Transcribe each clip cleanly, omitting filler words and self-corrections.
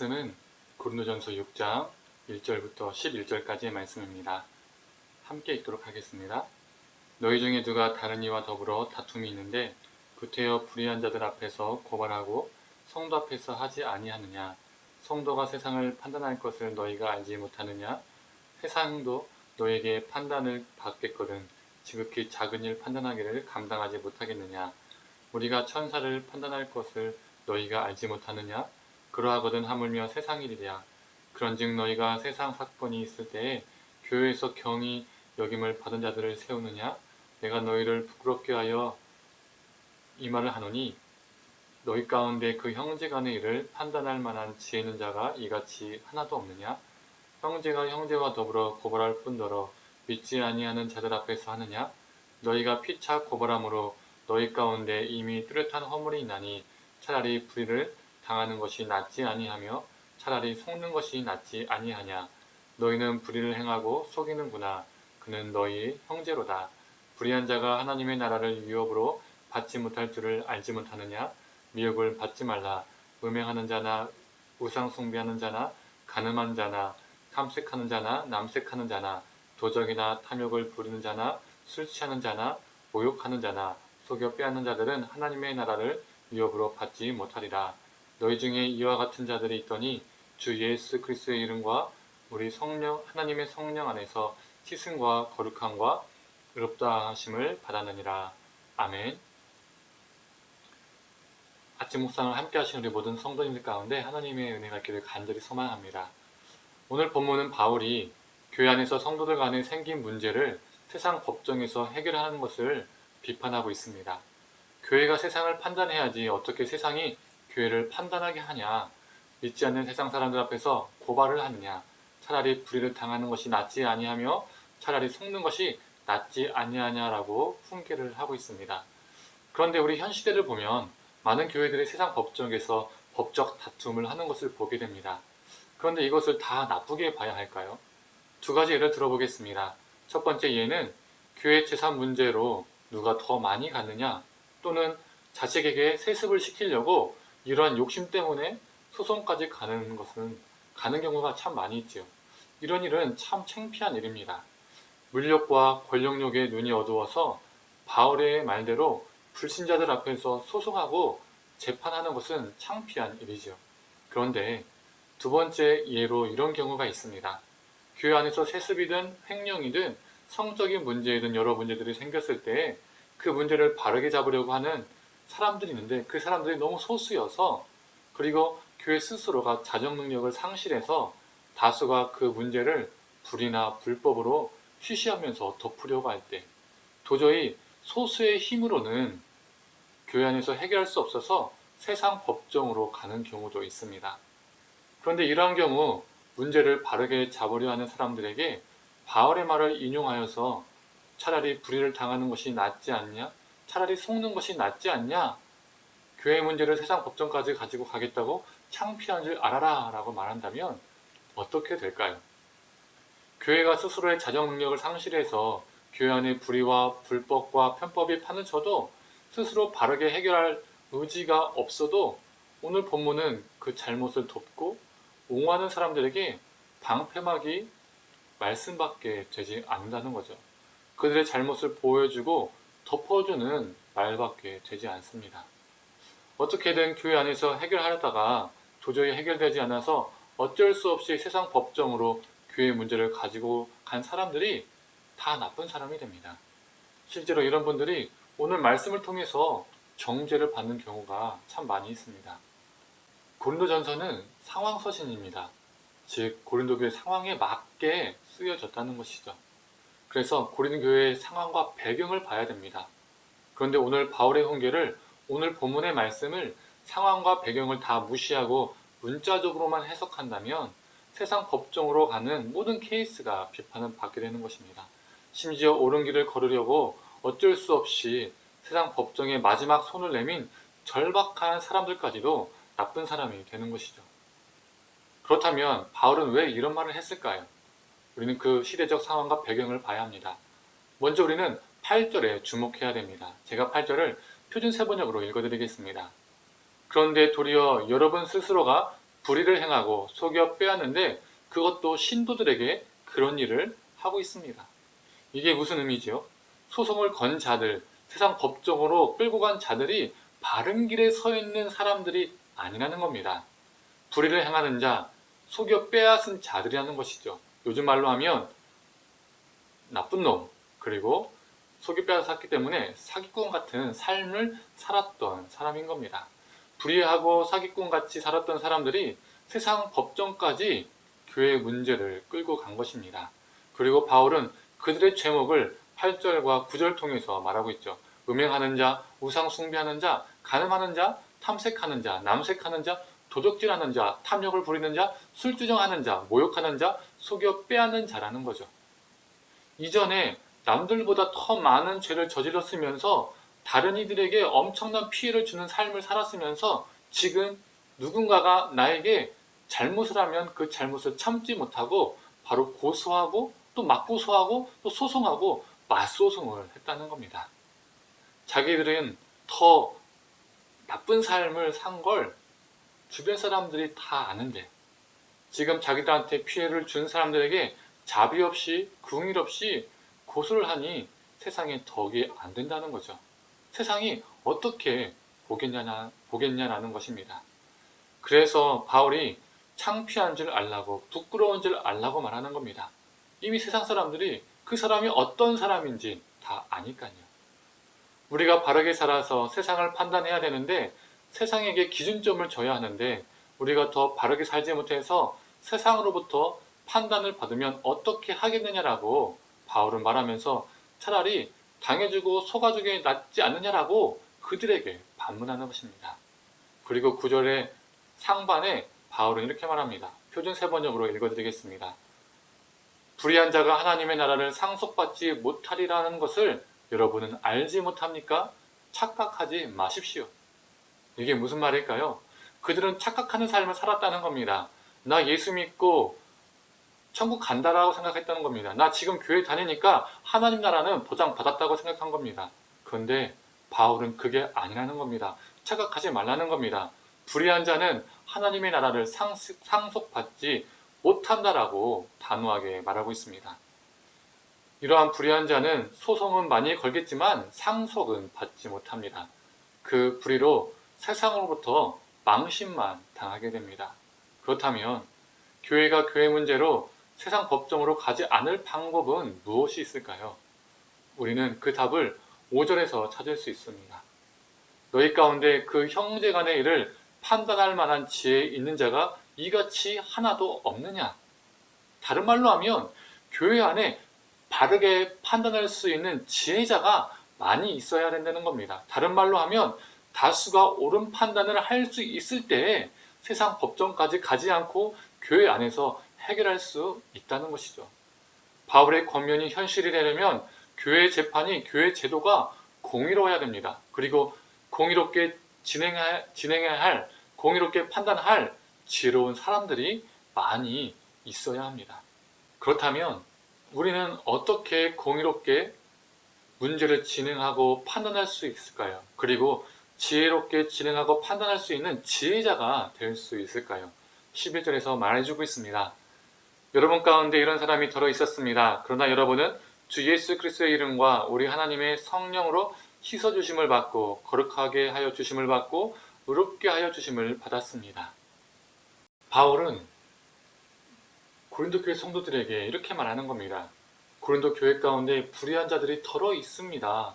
말씀은 고린도전서 6장 1절부터 11절까지의 말씀입니다. 함께 읽도록 하겠습니다. 너희 중에 누가 다른 이와 더불어 다툼이 있는데 구태여 불의한 자들 앞에서 고발하고 성도 앞에서 하지 아니하느냐? 성도가 세상을 판단할 것을 너희가 알지 못하느냐? 세상도 너에게 판단을 받겠거든 지극히 작은 일 판단하기를 감당하지 못하겠느냐? 우리가 천사를 판단할 것을 너희가 알지 못하느냐? 그러하거든 하물며 세상 일이랴. 그런즉 너희가 세상 사건이 있을 때에 교회에서 경히 여김을 받은 자들을 세우느냐? 내가 너희를 부끄럽게 하여 이 말을 하노니 너희 가운데 그 형제 간의 일을 판단할 만한 지혜 있는 자가 이같이 하나도 없느냐? 형제가 형제와 더불어 고발할 뿐더러 믿지 아니하는 자들 앞에서 하느냐? 너희가 피차 고발함으로 너희 가운데 이미 뚜렷한 허물이 있나니 차라리 불의를 당하는 것이 낫지 아니하며 차라리 속는 것이 낫지 아니하냐. 너희는 불의를 행하고 속이는구나. 그는 너희 형제로다. 불의한 자가 하나님의 나라를 유업으로 받지 못할 줄을 알지 못하느냐. 미혹을 받지 말라. 음행하는 자나 우상 숭배하는 자나 간음한 자나 탐색하는 자나 남색하는 자나 도적이나 탐욕을 부리는 자나 술 취하는 자나 모욕하는 자나 속여 빼앗는 자들은 하나님의 나라를 위협으로 받지 못하리라. 너희 중에 이와 같은 자들이 있더니 주 예수 그리스도의 이름과 우리 성령 하나님의 성령 안에서 씻음과 거룩함과 의롭다 하심을 받았느니라. 아멘. 아침 묵상을 함께 하시는 우리 모든 성도님들 가운데 하나님의 은혜가 있기를 간절히 소망합니다. 오늘 본문은 바울이 교회 안에서 성도들 간에 생긴 문제를 세상 법정에서 해결하는 것을 비판하고 있습니다. 교회가 세상을 판단해야지 어떻게 세상이 교회를 판단하게 하냐? 믿지 않는 세상 사람들 앞에서 고발을 하느냐? 차라리 불의를 당하는 것이 낫지 아니하며 차라리 속는 것이 낫지 아니하냐라고 훈계를 하고 있습니다. 그런데 우리 현 시대를 보면 많은 교회들이 세상 법정에서 법적 다툼을 하는 것을 보게 됩니다. 그런데 이것을 다 나쁘게 봐야 할까요? 두 가지 예를 들어보겠습니다. 첫 번째 예는 교회 재산 문제로 누가 더 많이 갖느냐 또는 자식에게 세습을 시키려고 이러한 욕심 때문에 소송까지 가는 경우가 참 많이 있지요. 이런 일은 참 창피한 일입니다. 물욕과 권력욕에 눈이 어두워서 바울의 말대로 불신자들 앞에서 소송하고 재판하는 것은 창피한 일이죠. 그런데 두 번째 예로 이런 경우가 있습니다. 교회 안에서 세습이든 횡령이든 성적인 문제이든 여러 문제들이 생겼을 때 그 문제를 바르게 잡으려고 하는 사람들이 있는데 그 사람들이 너무 소수여서 그리고 교회 스스로가 자정 능력을 상실해서 다수가 그 문제를 불이나 불법으로 쉬쉬하면서 덮으려고 할 때 도저히 소수의 힘으로는 교회 안에서 해결할 수 없어서 세상 법정으로 가는 경우도 있습니다. 그런데 이러한 경우 문제를 바르게 잡으려 하는 사람들에게 바울의 말을 인용하여서 차라리 불의를 당하는 것이 낫지 않냐? 차라리 속는 것이 낫지 않냐? 교회 문제를 세상 법정까지 가지고 가겠다고 창피한 줄 알아라 라고 말한다면 어떻게 될까요? 교회가 스스로의 자정 능력을 상실해서 교회 안에 불의와 불법과 편법이 파묻혀도 스스로 바르게 해결할 의지가 없어도 오늘 본문은 그 잘못을 덮고 옹호하는 사람들에게 방패막이 말씀밖에 되지 않는다는 거죠. 그들의 잘못을 보여주고 덮어주는 말밖에 되지 않습니다. 어떻게든 교회 안에서 해결하려다가 도저히 해결되지 않아서 어쩔 수 없이 세상 법정으로 교회 문제를 가지고 간 사람들이 다 나쁜 사람이 됩니다. 실제로 이런 분들이 오늘 말씀을 통해서 정죄를 받는 경우가 참 많이 있습니다. 고린도전서는 상황서신입니다. 즉 고린도 교회 상황에 맞게 쓰여졌다는 것이죠. 그래서 고린도 교회의 상황과 배경을 봐야 됩니다. 그런데 오늘 바울의 훈계를 오늘 본문의 말씀을 상황과 배경을 다 무시하고 문자적으로만 해석한다면 세상 법정으로 가는 모든 케이스가 비판을 받게 되는 것입니다. 심지어 옳은 길을 걸으려고 어쩔 수 없이 세상 법정에 마지막 손을 내민 절박한 사람들까지도 나쁜 사람이 되는 것이죠. 그렇다면 바울은 왜 이런 말을 했을까요? 우리는 그 시대적 상황과 배경을 봐야 합니다. 먼저 우리는 8절에 주목해야 됩니다. 제가 8절을 표준 세번역으로 읽어드리겠습니다. 그런데 도리어 여러분 스스로가 불의를 행하고 속여 빼앗는데 그것도 신도들에게 그런 일을 하고 있습니다. 이게 무슨 의미죠? 소송을 건 자들, 세상 법정으로 끌고 간 자들이 바른 길에 서 있는 사람들이 아니라는 겁니다. 불의를 행하는 자, 속여 빼앗은 자들이라는 것이죠. 요즘 말로 하면 나쁜 놈, 그리고 속여 빼앗았기 때문에 사기꾼 같은 삶을 살았던 사람인 겁니다. 불의하고 사기꾼 같이 살았던 사람들이 세상 법정까지 교회의 문제를 끌고 간 것입니다. 그리고 바울은 그들의 죄목을 8절과 9절 통해서 말하고 있죠. 음행하는 자, 우상 숭배하는 자, 간음하는 자, 탐색하는 자, 남색하는 자, 도적질하는 자, 탐욕을 부리는 자, 술주정하는 자, 모욕하는 자, 속여 빼앗는 자라는 거죠. 이전에 남들보다 더 많은 죄를 저질렀으면서 다른 이들에게 엄청난 피해를 주는 삶을 살았으면서 지금 누군가가 나에게 잘못을 하면 그 잘못을 참지 못하고 바로 고소하고 또 맞고소하고 또 소송하고 맞소송을 했다는 겁니다. 자기들은 더 나쁜 삶을 산 걸 주변 사람들이 다 아는데 지금 자기들한테 피해를 준 사람들에게 자비 없이 궁일 없이 고소를 하니 세상에 덕이 안 된다는 거죠. 세상이 어떻게 보겠냐라는 것입니다. 그래서 바울이 창피한 줄 알라고 부끄러운 줄 알라고 말하는 겁니다. 이미 세상 사람들이 그 사람이 어떤 사람인지 다 아니까요. 우리가 바르게 살아서 세상을 판단해야 되는데 세상에게 기준점을 줘야 하는데 우리가 더 바르게 살지 못해서 세상으로부터 판단을 받으면 어떻게 하겠느냐라고 바울은 말하면서 차라리 당해주고 속아주는 게 낫지 않느냐라고 그들에게 반문하는 것입니다. 그리고 9절의 상반에 바울은 이렇게 말합니다. 표준 세번역으로 읽어드리겠습니다. 불의한 자가 하나님의 나라를 상속받지 못하리라는 것을 여러분은 알지 못합니까? 착각하지 마십시오. 이게 무슨 말일까요? 그들은 착각하는 삶을 살았다는 겁니다. 나 예수 믿고 천국 간다라고 생각했다는 겁니다. 나 지금 교회 다니니까 하나님 나라는 보장받았다고 생각한 겁니다. 그런데 바울은 그게 아니라는 겁니다. 착각하지 말라는 겁니다. 불의한 자는 하나님의 나라를 상속받지 못한다라고 단호하게 말하고 있습니다. 이러한 불의한 자는 소송은 많이 걸겠지만 상속은 받지 못합니다. 그 불의로 세상으로부터 망신만 당하게 됩니다. 그렇다면 교회가 교회 문제로 세상 법정으로 가지 않을 방법은 무엇이 있을까요? 우리는 그 답을 5절에서 찾을 수 있습니다. 너희 가운데 그 형제 간의 일을 판단할 만한 지혜 있는 자가 이같이 하나도 없느냐? 다른 말로 하면 교회 안에 바르게 판단할 수 있는 지혜자가 많이 있어야 된다는 겁니다. 다른 말로 하면 다수가 옳은 판단을 할 수 있을 때에 세상 법정까지 가지 않고 교회 안에서 해결할 수 있다는 것이죠. 바울의 권면이 현실이 되려면 교회 재판이 교회 제도가 공의로워야 됩니다. 그리고 공의롭게 진행해야 할, 공의롭게 판단할 지혜로운 사람들이 많이 있어야 합니다. 그렇다면 우리는 어떻게 공의롭게 문제를 진행하고 판단할 수 있을까요? 그리고 지혜롭게 진행하고 판단할 수 있는 지혜자가 될 수 있을까요? 11절에서 말해주고 있습니다. 여러분 가운데 이런 사람이 들어 있었습니다. 그러나 여러분은 주 예수 그리스도의 이름과 우리 하나님의 성령으로 씻어주심을 받고 거룩하게 하여 주심을 받고 의롭게 하여 주심을 받았습니다. 바울은 고린도 교회 성도들에게 이렇게 말하는 겁니다. 고린도 교회 가운데 불의한 자들이 덜어 있습니다.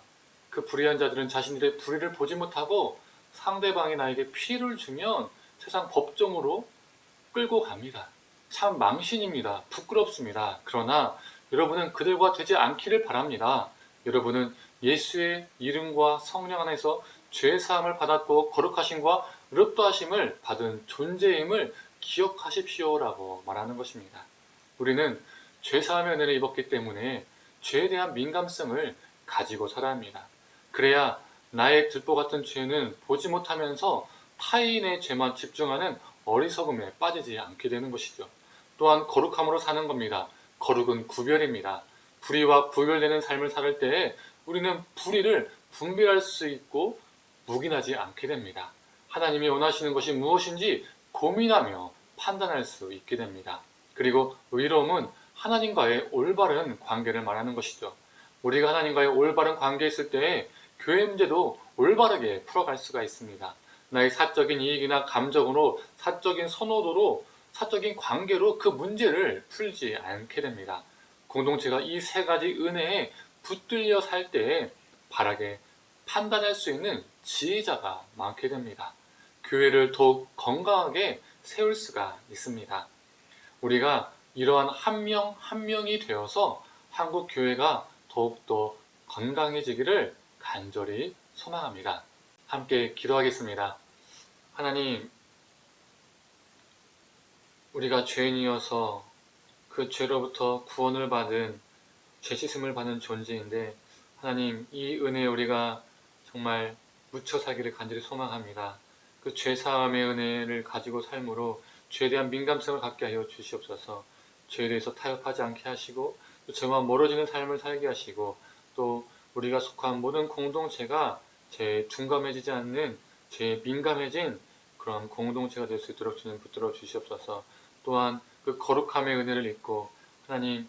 그 불의한 자들은 자신들의 불의를 보지 못하고 상대방이 나에게 피해를 주면 세상 법정으로 끌고 갑니다. 참 망신입니다. 부끄럽습니다. 그러나 여러분은 그들과 되지 않기를 바랍니다. 여러분은 예수의 이름과 성령 안에서 죄사함을 받았고 거룩하심과 의롭다하심을 받은 존재임을 기억하십시오라고 말하는 것입니다. 우리는 죄사함의 은혜를 입었기 때문에 죄에 대한 민감성을 가지고 살아야 합니다. 그래야 나의 들보 같은 죄는 보지 못하면서 타인의 죄만 집중하는 어리석음에 빠지지 않게 되는 것이죠. 또한 거룩함으로 사는 겁니다. 거룩은 구별입니다. 불의와 구별되는 삶을 살 때에 우리는 불의를 분별할 수 있고 묵인하지 않게 됩니다. 하나님이 원하시는 것이 무엇인지 고민하며 판단할 수 있게 됩니다. 그리고 의로움은 하나님과의 올바른 관계를 말하는 것이죠. 우리가 하나님과의 올바른 관계에 있을 때 교회 문제도 올바르게 풀어갈 수가 있습니다. 나의 사적인 이익이나 감정으로, 사적인 선호도로, 사적인 관계로 그 문제를 풀지 않게 됩니다. 공동체가 이 세 가지 은혜에 붙들려 살 때에 바르게 판단할 수 있는 지혜자가 많게 됩니다. 교회를 더욱 건강하게 세울 수가 있습니다. 우리가 이러한 한 명 한 명이 되어서 한국 교회가 더욱더 건강해지기를 간절히 소망합니다. 함께 기도하겠습니다. 하나님, 우리가 죄인이어서 그 죄로부터 구원을 받은, 죄 씻음을 받는 존재인데, 하나님, 이 은혜에 우리가 정말 묻혀 살기를 간절히 소망합니다. 그 죄사함의 은혜를 가지고 삶으로 죄에 대한 민감성을 갖게 하여 주시옵소서. 죄에 대해서 타협하지 않게 하시고, 또 죄와 멀어지는 삶을 살게 하시고, 또 우리가 속한 모든 공동체가 죄에 둔감해지지 않는, 죄에 민감해진 그런 공동체가 될 수 있도록 주님 붙들어 주시옵소서. 또한 그 거룩함의 은혜를 입고 하나님,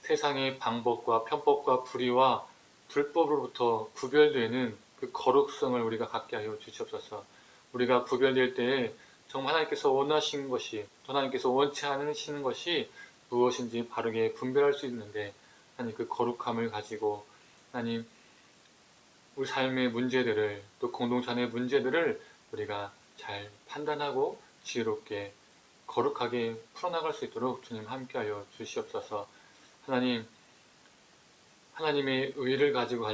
세상의 방법과 편법과 불의와 불법으로부터 구별되는 그 거룩성을 우리가 갖게 하여 주시옵소서. 우리가 구별될 때에 정말 하나님께서 원하시는 것이, 또 하나님께서 원치 않으시는 것이 무엇인지 바르게 분별할 수 있는데, 하나님 그 거룩함을 가지고 하나님, 우리 삶의 문제들을, 또 공동체 안의 문제들을 우리가 잘 판단하고 지혜롭게 거룩하게 풀어나갈 수 있도록 주님 함께하여 주시옵소서. 하나님, 하나님의 의를 가지고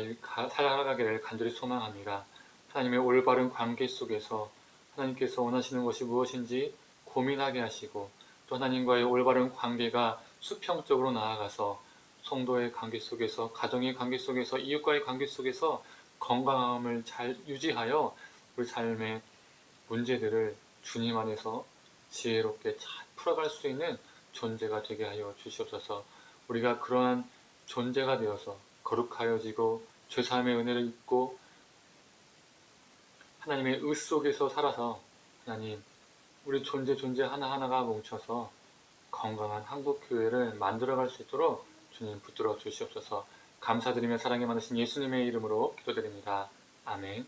살아가기를 간절히 소망합니다. 하나님의 올바른 관계 속에서 하나님께서 원하시는 것이 무엇인지 고민하게 하시고, 또 하나님과의 올바른 관계가 수평적으로 나아가서 성도의 관계 속에서, 가정의 관계 속에서, 이웃과의 관계 속에서 건강함을 잘 유지하여 우리 삶의 문제들을 주님 안에서 지혜롭게 잘 풀어갈 수 있는 존재가 되게 하여 주시옵소서. 우리가 그러한 존재가 되어서 거룩하여지고 죄사함의 은혜를 입고 하나님의 의 속에서 살아서 하나님, 우리 존재 하나하나가 뭉쳐서 건강한 한국교회를 만들어갈 수 있도록 주님 붙들어 주시옵소서. 감사드리며 사랑이 많으신 예수님의 이름으로 기도드립니다. 아멘.